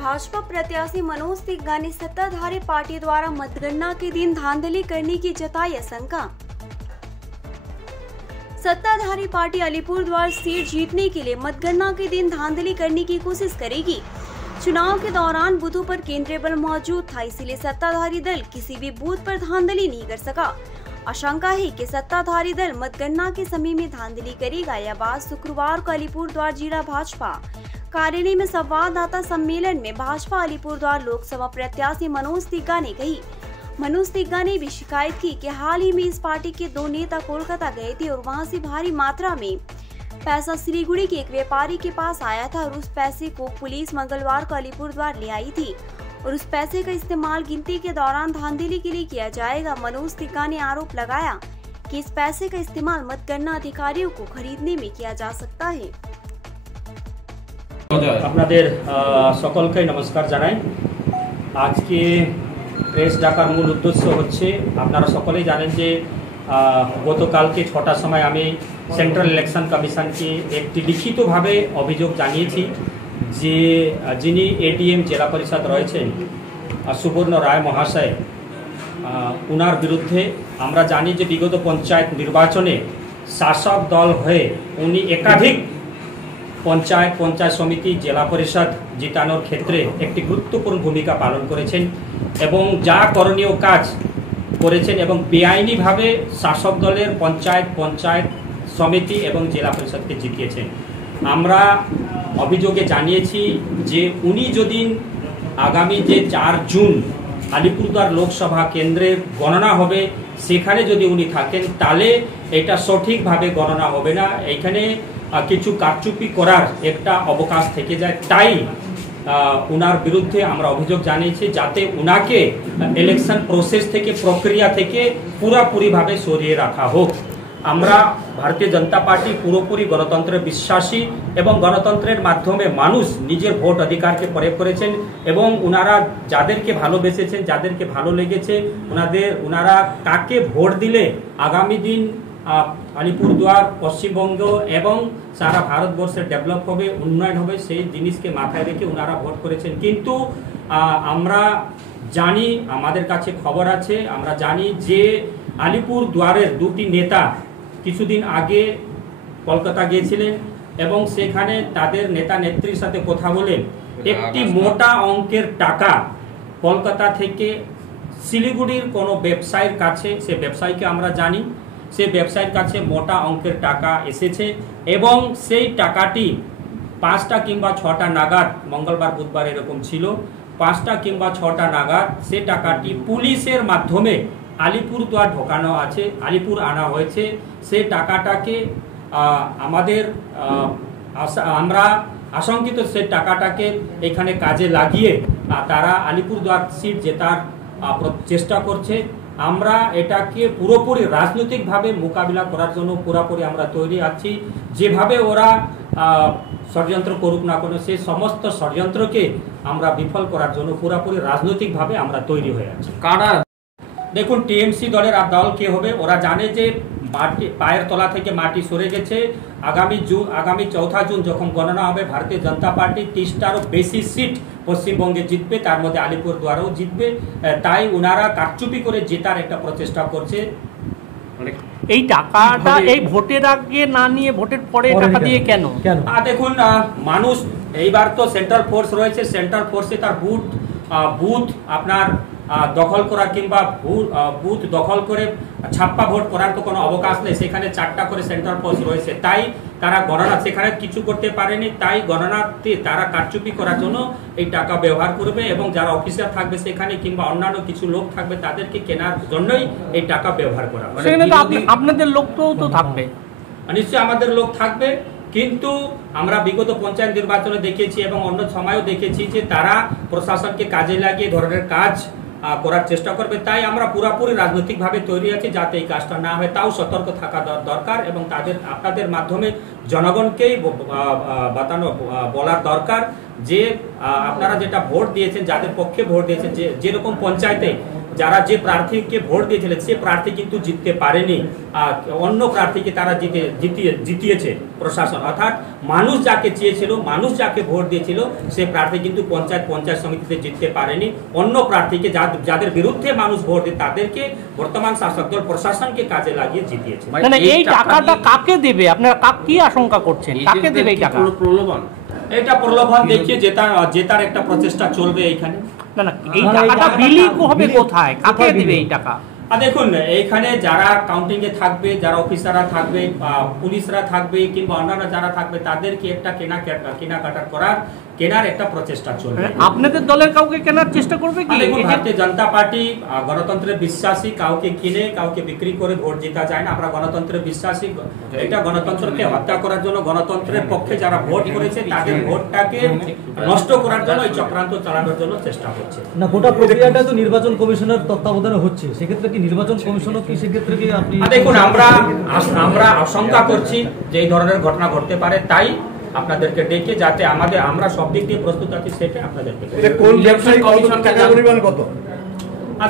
भाजपा प्रत्याशी मनोज तिग्गा ने सत्ताधारी पार्टी द्वारा मतगणना के दिन धांधली करने की जताई आशंका। सत्ताधारी पार्टी अलीपुरद्वार सीट जीतने के लिए मतगणना के दिन धांधली करने की कोशिश करेगी। चुनाव के दौरान बूथों पर केंद्रीय बल मौजूद था, इसीलिए सत्ताधारी दल किसी भी बूथ पर धांधली नहीं कर सका। आशंका है कि सत्ताधारी दल मतगणना के समय में धांधली करेगा। यह बात शुक्रवार को अलीपुरद्वार जिला भाजपा कार्यालय में संवाददाता सम्मेलन में भाजपा अलीपुरद्वार लोकसभा प्रत्याशी मनोज तिग्गा ने कही। मनोज तिग्गा ने भी शिकायत की कि हाल ही में इस पार्टी के दो नेता कोलकाता गए थे और वहां से भारी मात्रा में पैसा सिलीगुड़ी के एक व्यापारी के पास आया था और उस पैसे को पुलिस मंगलवार को अलीपुरद्वार ले आई थी और उस पैसे का इस्तेमाल गिनती के दौरान धांधली के लिए किया जाएगा। मनोज तिग्गा ने आरोप लगाया कि इस पैसे का इस्तेमाल मतगणना अधिकारियों को खरीदने में किया जा सकता है। আপনাদের সকলকে নমস্কার জানাই। আজকে প্রেস ডাকার মূল উদ্দেশ্য হচ্ছে আপনারা সকলেই জানেন যে গতকালকে ৬টার সময় আমি সেন্ট্রাল ইলেকশন কমিশনকে একটি লিখিতভাবে অভিযোগ জানিয়েছি যে যিনি এডিএম জেলা পরিষদ রয়েছেন সুবর্ণ রায় মহাশয়, ওনার বিরুদ্ধে আমরা জানি যে বিগত পঞ্চায়েত নির্বাচনে শাসক দল হয়ে উনি একাধিক পঞ্চায়েত সমিতি জেলা পরিষদ জিতানোর ক্ষেত্রে একটি গুরুত্বপূর্ণ ভূমিকা পালন করেছেন এবং যা করণীয় কাজ করেছেন এবং বেআইনিভাবে শাসক দলের পঞ্চায়েত সমিতি এবং জেলা পরিষদকে জিতিয়েছেন। আমরা অভিযোগে জানিয়েছি যে উনি যদি আগামী যে ৪ জুন আলিপুরদুয়ার লোকসভা কেন্দ্রের গণনা হবে সেখানে যদি উনি থাকেন তাহলে এটা সঠিকভাবে গণনা হবে না, এখানে কিছু কারচুপি করার একটা অবকাশ থেকে যায়। তাই উনার বিরুদ্ধে আমরা অভিযোগ জানিয়েছি যাতে উনাকে ইলেকশন প্রসেস থেকে প্রক্রিয়া থেকে পুরোপুরিভাবে সরিয়ে রাখা হোক। আমরা ভারতীয় জনতা পার্টি পুরোপুরি গণতন্ত্রে বিশ্বাসী এবং গণতন্ত্রের মাধ্যমে মানুষ নিজের ভোট অধিকারকে প্রয়োগ করেছেন এবং ওনারা যাদেরকে ভালোবেসেছেন, যাদেরকে ভালো লেগেছে, ওনারা কাকে ভোট দিলে আগামী দিন আলিপুরদুয়ার পশ্চিমবঙ্গ এবং সারা ভারতবর্ষের ডেভেলপ হবে, উন্নয়ন হবে, সেই জিনিসকে মাথায় রেখে ওনারা ভোট করেছেন। কিন্তু আমরা জানি, আমাদের কাছে খবর আছে, আমরা জানি যে আলিপুরদুয়ারের দুটি নেতা কিছুদিন আগে কলকাতা গিয়েছিলেন এবং সেখানে তাদের নেতা নেত্রীর সাথে কথা বলে একটি মোটা অঙ্কের টাকা কলকাতা থেকে শিলিগুড়ির কোনো ব্যবসায়ীর কাছে, সে ব্যবসায়ীকে আমরা জানি, সে ব্যবসায়ীর কাছে মোটা অঙ্কের টাকা এসেছে এবং সেই টাকাটি ৫টা কিংবা ৬টা নাগাদ, মঙ্গলবার বুধবার এরকম ছিল, ৫টা কিংবা ৬টা নাগাদ সে টাকাটি পুলিশের মাধ্যমে আলিপুরদুয়ার ঢোকানো আছে, আলিপুর আনা হয়েছে। সে টাকাটাকে আমরা আশঙ্কিত সে টাকাটাকে এখানে কাজে লাগিয়ে তারা আলিপুরদুয়ার সিট জেতার চেষ্টা করছে। আমরা এটাকে পুরোপুরি রাজনৈতিকভাবে মোকাবিলা করার জন্য পুরোপুরি আমরা তৈরি আছি। যেভাবে ওরা ষড়যন্ত্র করুক না কেন, সেই সমস্ত ষড়যন্ত্রকে আমরা বিফল করার জন্য পুরোপুরি রাজনৈতিকভাবে আমরা তৈরি হয়ে আছি। কারা দেখুন, টিএমসি দলের দল কে হবে, ওরা জানে যে মাটি পায়ের তলা থেকে মাটি সরে গেছে। আগামী ৪ জুন যখন গণনা হবে ভারতীয় জনতা পার্টি 30টারও বেশি সিট পশ্চিমবঙ্গে জিতবে, তার মধ্যে আলিপুরদুয়ারেও জিতবে। তাই ওনারা কারচুপি করে জেতার একটা প্রচেষ্টা করছে। এই টাকাটা এই ভোটের আগে না নিয়ে ভোটের পরে টাকা দিয়ে কেন? দেখুন, মানুষ এইবার তো সেন্ট্রাল ফোর্স রয়েছে, সেন্ট্রাল ফোর্সে তার বুথ আপনার দখল করা কিংবা বুথ দখল করে ছাপ্পা ভোট করার তো কোনো অবকাশ নেই। সেখানে 4টা করে সেন্ট্রাল ফোর্স রয়েছে, তাই তারা গণনা সেখানে কিছু করতে পারেনি। তাই গণনাতে তারা কারচুপি করার জন্য এই টাকা ব্যবহার করবে এবং যারা অফিসার থাকবে সেখানে কিংবা অন্যান্য কিছু লোক থাকবে তাদেরকে কেনার জন্যই এই টাকা ব্যবহার করা। আপনাদের লোকটাও তো থাকবে, নিশ্চয়ই আমাদের লোক থাকবে, কিন্তু আমরা বিগত পঞ্চায়েত নির্বাচনে দেখেছি এবং অন্য সময়ও দেখেছি যে তারা প্রশাসনকে কাজে লাগিয়ে ধরনের কাজ করার চেষ্টা করবে। তাই আমরা পুরোপুরি রাজনৈতিকভাবে তৈরি আছি যাতে এই কাজটা না হয়, তাও সতর্ক থাকা দরকার এবং আপনাদের মাধ্যমে জনগণকেই বলার দরকার যে আপনারা যেটা ভোট দিয়েছেন, যাদের পক্ষে ভোট দিয়েছেন, যেরকম পঞ্চায়েতে যারা যে প্রার্থীকে ভোট দিয়েছিলেন সে প্রার্থী কিন্তু জিততে পারেনি, অন্য প্রার্থীকে তারা জিতিয়েছে প্রশাসন। অর্থাৎ মানুষ যাকে চেয়েছিল, মানুষ যাকে ভোট দিয়েছিল সে প্রার্থী কিন্তু পঞ্চায়েত সমিতিতে জিততে পারেনি। অন্য প্রার্থীকে যাদের বিরুদ্ধে মানুষ ভোট দেয় তাদেরকে বর্তমান শাসক দল প্রশাসনকে কাজে লাগিয়ে জিতিয়েছে। মানে এই টাকাটা কাকে দেবে, আপনারা কি আশঙ্কা করছেন, কাকে দেবে এই টাকা? প্রলোভন, এটা প্রলোভন দেখিয়ে জেতার একটা প্রচেষ্টা চলবে এইখানে। না না, এই টাকাটা বিলি হবে কোথায়, কাকে দেবে এই টাকা? দেখুন, এইখানে যারা কাউন্টিং এ থাকবে, যারা অফিসাররা থাকবে, পুলিশরা থাকবে কিংবা অন্যান্য যারা থাকবে তাদেরকে একটা কেনাকাটা কেনার একটা প্রচেষ্টা চলবে। আপনাদের দলের কাউকে কেনার চেষ্টা করবে কি? দেখুন, ভারতীয় জনতা পার্টি গণতন্ত্রে বিশ্বাসী, কাউকে কিনে কাউকে বিক্রি করে ভোট জিতা যায় না। আমরা গণতন্ত্রে বিশ্বাসী, এটা গণতন্ত্রকে হত্যা করার জন্য, গণতন্ত্রের পক্ষে যারা ভোট করেছে তাদের ভোটটাকে নষ্ট করার জন্য এই চক্রান্ত চালানোর জন্য চেষ্টা করছে। না, গোটা প্রক্রিয়াটা তো নির্বাচন কমিশনের তত্ত্বাবধানে হচ্ছে, সেক্ষেত্রে কি নির্বাচন কমিশনও কি সেক্ষেত্রে কি আপনি? দেখুন, আমরা আশঙ্কা করছি যে এই ধরনের ঘটনা ঘটতে পারে, তাই আপনাদেরকে ডেকে যাতে আমরা সব দিক দিয়ে প্রস্তুত আছি সেটা আপনাদেরকে।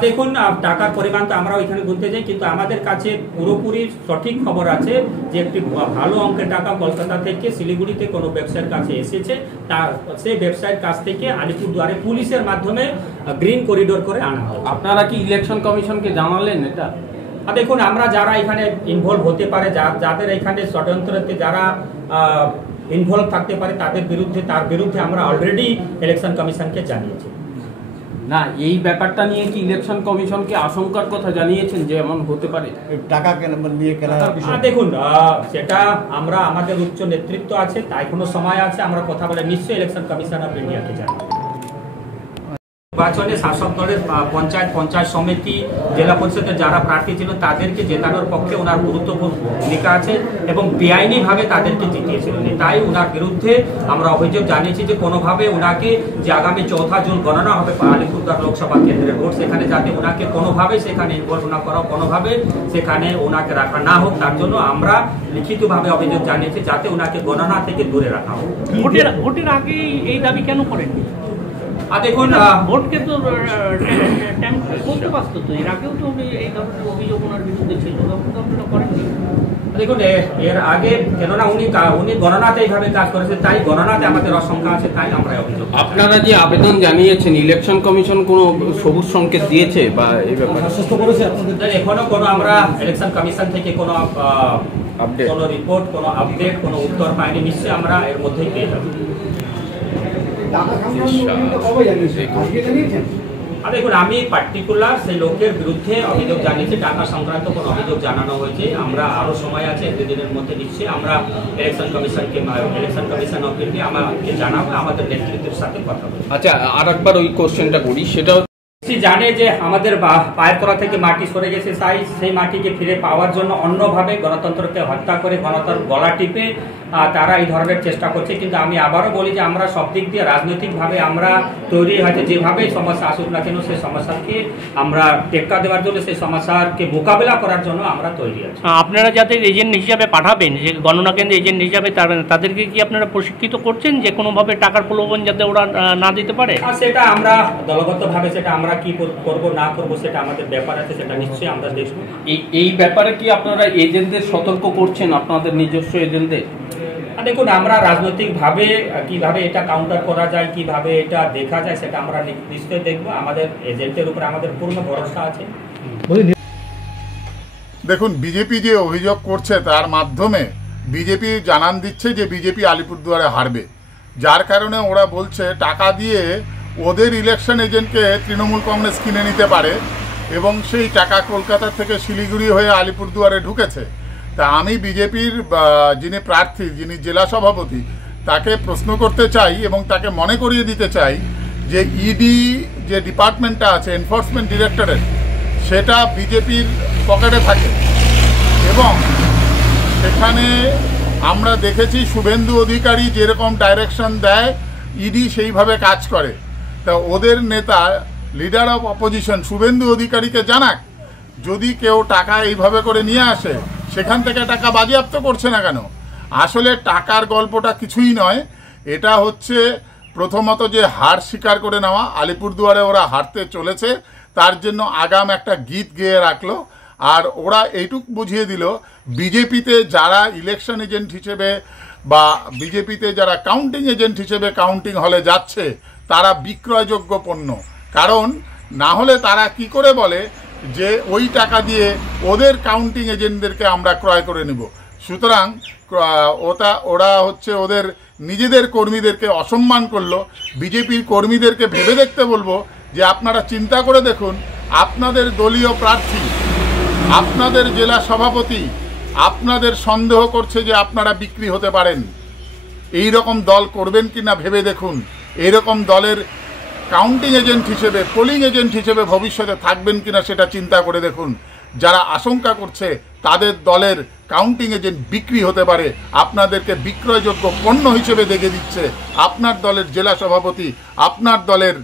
দেখুন, টাকার পরিমাণ তো আমরা ওইখানে গুনতে যাই, কিন্তু আমাদের কাছে পুরোপুরি সঠিক খবর আছে যে একটি ভালো অঙ্কের টাকা কলকাতা থেকে শিলিগুড়িতে কোনো ব্যবসায়ীর কাছে এসেছে, সেই ব্যবসায়ীর কাছ থেকে আলিপুরদুয়ারে পুলিশের মাধ্যমে গ্রিন করিডোর করে আনা হয়। আপনারা কি ইলেকশন কমিশনকে জানালেন এটা? দেখুন, আমরা যারা এখানে ইনভলভ হতে পারে, যাদের এখানে ষড়যন্ত্রতে যারা ইনভলভ থাকতে পারে তার বিরুদ্ধে আমরা অলরেডি ইলেকশন কমিশনকে জানিয়েছি। না, এই ব্যাপারটা নিয়ে কি ইলেকশন কমিশনকে আশঙ্কার কথা জানিয়েছেন যে এমন হতে পারে? টাকা নিয়ে কেনার বিষয় দেখুন, সেটা আমাদের উচ্চ নেতৃত্ব আছে, তাই কোনো সময় আছে, আমরা কথা বলে নিশ্চয়ই ইলেকশন কমিশন অফ ইন্ডিয়াকে জানাবো। নির্বাচনে শাসক দলের পঞ্চায়েত সমিতি, জেলা পরিষদের যারা প্রার্থী ছিল তাদেরকে জেতানোর পক্ষে ওনার গুরুত্বপূর্ণ ভূমিকা আছে এবং বেআইনি ভাবে তাদেরকে জিতিয়েছিলেন। তাই ওনার বিরুদ্ধে আমরা অভিযোগ জানিয়েছি যে কোনোভাবে ওনাকে, যে আগামী 4 জুন গণনা হবে আলিপুরদুয়ার লোকসভা কেন্দ্রের ভোট, সেখানে যাতে ওনাকে কোনোভাবে সেখানে ইনভলভ না করা, কোনোভাবে সেখানে ওনাকে রাখা না হোক, তার জন্য আমরা লিখিতভাবে অভিযোগ জানিয়েছি যাতে ওনাকে গণনা থেকে দূরে রাখা হোক। ভোটের আগে এই দাবি কেন করেন? দেখুন, ভোটকে তো বলতে পারতো, তো এর আগেও তো এই ধরনের অভিযোগ ওনার বিরুদ্ধে ছিল, করেননি। দেখুন, এর আগে কেননা উনি গণনাতে এইভাবে কাজ করেছে, তাই গণনাতে আমাদের আশঙ্কা আছে, তাই আমরা অভিযোগ। আপনারা যে আবেদন জানিয়েছেন, ইলেকশন কমিশন কোনো সবুজ সংকেত দিয়েছে বা এই ব্যাপারে আশ্বস্ত করেছে আপনাদের? এখনো কোনো আমরা ইলেকশন কমিশন থেকে কোনো রিপোর্ট, কোনো আপডেট, কোনো উত্তর পাইনি। নিশ্চয়ই আমরা এর মধ্যেই পেয়ে যাবো। দেখুন, আমি পার্টিকুলার সেই লোকের বিরুদ্ধে অভিযোগ জানিয়েছি, টাকা সংক্রান্ত কোনো অভিযোগ জানানো হয়েছে। আমরা আরো সময় আছে, 2 দিনের মধ্যে নিশ্চয়ই আমরা ইলেকশন কমিশন অফ ইন্ডিয়া আমাকে জানাবো, আমাদের নেতৃত্বের সাথে কথা বলবো। আচ্ছা, আর একবার ওই কোশ্চেনটা করি, সেটা জানে যে আমাদের পায়ের তলা থেকে মাটি সরে গেছে, তাই সেই মাটিকে ফিরে পাওয়ার জন্য অন্যভাবে গণতন্ত্রকে হত্যা করে গণতন্ত্র গলা টিপে তারা এই ধরনের চেষ্টা করছে। কিন্তু আমি আবারও বলি যে আমরা সব দিক দিয়ে রাজনৈতিকভাবে আমরা তৈরি হয়েছে, যেভাবে সমস্যা আসুক না কেন সেই সমস্যাকে আমরা টেক্কা দেওয়ার জন্য, সেই সমস্যাকে মোকাবেলা করার জন্য আমরা তৈরি আছি। আপনারা যাতে এজেন্ট হিসাবে পাঠাবেন, যে গণনা কেন্দ্রে এজেন্ট হিসাবে, তাদেরকে কি আপনারা প্রশিক্ষিত করছেন যে কোনোভাবে টাকার প্রলোভন যাতে ওরা না দিতে পারে? সেটা আমরা দলগতভাবে, সেটা আমরা কি করব না করব সেটা আমাদের ব্যাপার আছে, সেটা নিশ্চয়ই আমরা দেখবো। এই ব্যাপারে কি আপনারা এজেন্টদের সতর্ক করছেন, আপনাদের নিজস্ব এজেন্টদের? দেখুন, আমরা রাজনৈতিকভাবে কিভাবে এটা কাউন্টার করা যায়, কিভাবে এটা দেখা যায়, সেটা আমরা নিশ্চয়ই দেখবো। আমাদের এজেন্টের উপরে আমাদের পূর্ণ ভরসা আছে। দেখুন, বিজেপি যে অভিযোগ করছে তার মাধ্যমে বিজেপি জানান দিচ্ছে যে বিজেপি আলিপুরদুয়ারে হারবে, যার কারণে ওরা বলছে টাকা দিয়ে ওদের ইলেকশন এজেন্টকে তৃণমূল কংগ্রেস কিনে নিতে পারে এবং সেই টাকা কলকাতা থেকে শিলিগুড়ি হয়ে আলিপুরদুয়ারে ঢুকেছে। তা আমি বিজেপির যিনি প্রার্থী, যিনি জেলা সভাপতি, তাকে প্রশ্ন করতে চাই এবং তাকে মনে করিয়ে দিতে চাই যে ইডি যে ডিপার্টমেন্টটা আছে, এনফোর্সমেন্ট ডিরেক্টরেট, সেটা বিজেপির পকেটে থাকে এবং সেখানে আমরা দেখেছি শুভেন্দু অধিকারী যেরকম ডাইরেকশন দেয় ইডি সেইভাবে কাজ করে। তা ওদের নেতা, লিডার অফ অপোজিশন শুভেন্দু অধিকারীকে জানাক, যদি কেউ টাকা এইভাবে করে নিয়ে আসে সেখান থেকে টাকা বাজেয়াপ্ত করছে না কেন। আসলে টাকার গল্পটা কিছুই নয়, এটা হচ্ছে প্রথমত যে হার স্বীকার করে নেওয়া। আলিপুরদুয়ারে ওরা হারতে চলেছে, তার জন্য আগাম একটা গীত গেয়ে রাখলো। আর ওরা এইটুক বুঝিয়ে দিল, বিজেপিতে যারা ইলেকশন এজেন্ট হিসেবে বা বিজেপিতে যারা কাউন্টিং এজেন্ট হিসেবে কাউন্টিং হলে যাচ্ছে তারা বিক্রয়যোগ্য পণ্য। কারণ না হলে তারা কি করে বলে যে ওই টাকা দিয়ে ওদের কাউন্টিং এজেন্টদেরকে আমরা ক্রয় করে নিব। সুতরাং ওরা হচ্ছে ওদের নিজেদের কর্মীদেরকে অসম্মান করলো। বিজেপির কর্মীদেরকে ভেবে দেখতে বলবো যে আপনারা চিন্তা করে দেখুন, আপনাদের দলীয় প্রার্থী, আপনাদের জেলা সভাপতি আপনাদের সন্দেহ করছে যে আপনারা বিক্রি হতে পারেন। এই রকম দল করবেন কি না ভেবে দেখুন। এইরকম দলের কাউন্টিং এজেন্ট হিসেবে, পোলিং এজেন্ট হিসেবে ভবিষ্যতে থাকবেন কিনা সেটা চিন্তা করে দেখুন। যারা আশঙ্কা করছে তাদের দলের কাউন্টিং এজেন্ট বিক্রি হতে পারে, আপনাদেরকে বিক্রয়যোগ্য পণ্য হিসেবে দেখে দিচ্ছে আপনার দলের জেলা সভাপতি, আপনার দলের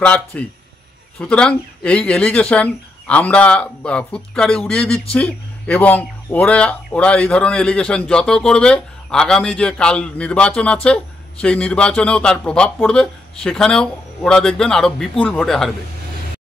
প্রার্থী। সুতরাং এই এলিগেশন আমরা ফুৎকারে উড়িয়ে দিচ্ছি এবং ওরা এই ধরনের এলিগেশন যত করবে, আগামী যে কাল নির্বাচন আছে সেই নির্বাচনেও তার প্রভাব পড়বে, সেখানেও ওরা দেখবেন আরও বিপুল ভোটে হারবে।